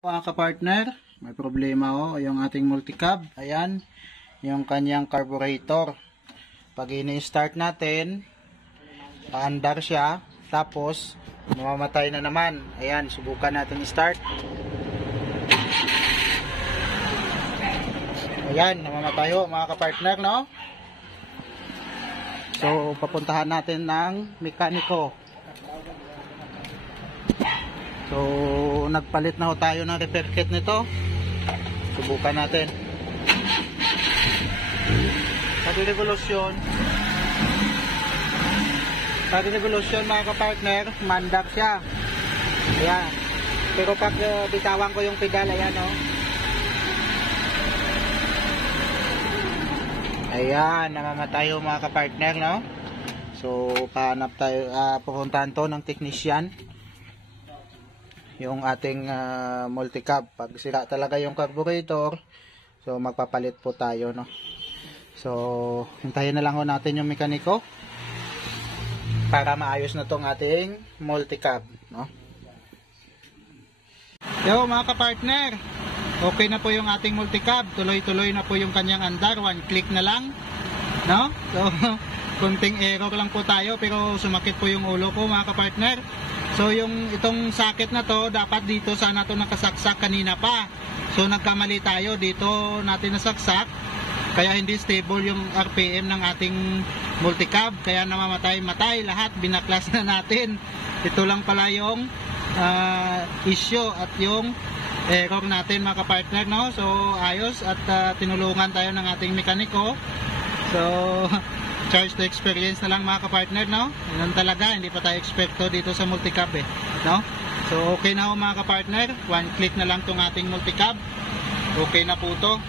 Mga kapartner, may problema yung ating multicab. Ayan, yung kanyang carburetor. Pag ini-start natin, paandar siya, tapos mamamatay na naman. Ayan, subukan natin i-start. Ayan, namamatay mga kapartner, no? So, papuntahan natin ng mekaniko. So, nagpalit na tayo ng repair kit nito. Subukan natin. Pag revolusyon mga kapartner, mandak siya. Ayan. Pero pag bitawan ko yung pedal, ayan o. Ayan, namamatay yung mga kapartner, no? So, pahanap tayo, pupuntahan to ng technician. Yung ating multicab, pag sira talaga yung carburetor, so magpapalit po tayo, no? So hintayin na lang ho natin yung mekaniko para maayos na tong ating multicab, no? Yo mga kapartner, okay na po yung ating multicab, tuloy-tuloy na po yung kanyang andar, one click na lang, no? So kunting error lang po tayo pero sumakit po yung ulo ko mga kapartner. So yung itong socket na to, dapat dito sana to nakasaksak kanina pa. So nagkamali tayo, dito natin nasaksak. Kaya hindi stable yung RPM ng ating multicab. Kaya namamatay-matay lahat, binaklas na natin. Ito lang pala yung issue at yung error natin mga kapartner, no? So ayos at tinulungan tayo ng ating mekaniko. So charge to experience na lang mga kapartner, no? Yan talaga, hindi pa tayo eksperto dito sa multicab no? So okay na ho mga kapartner, one click na lang tong ating multicab. Okay na po to.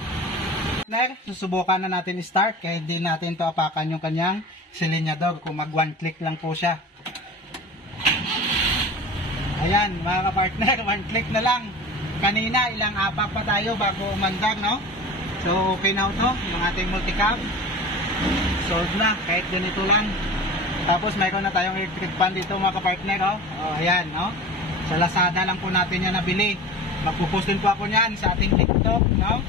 Partner, susubukan na natin start kaya hindi natin to apakan yung kanyang silinyador kung mag one click lang po siya. Ayan mga kapartner, one click na lang. Kanina ilang apak pa tayo bago umandar, no? So okay na ho to, ng ating multicab. Solve na, kahit ganito lang. Tapos mayroon na tayong electric fan dito mga kapartner, oh. Oh, ayan, no? Sa Lazada lang po natin yan nabili. Magpupost din po ako niyan sa ating TikTok, no?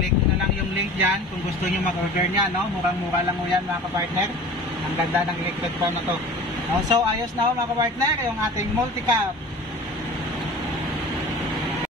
Click na lang yung link diyan kung gusto niyo mag-order niyan, no? Murang-mura lang po yan mga kapartner. Ang ganda ng electric fan na to. Oh, so ayos na ho mga kapartner, yung ating multicab.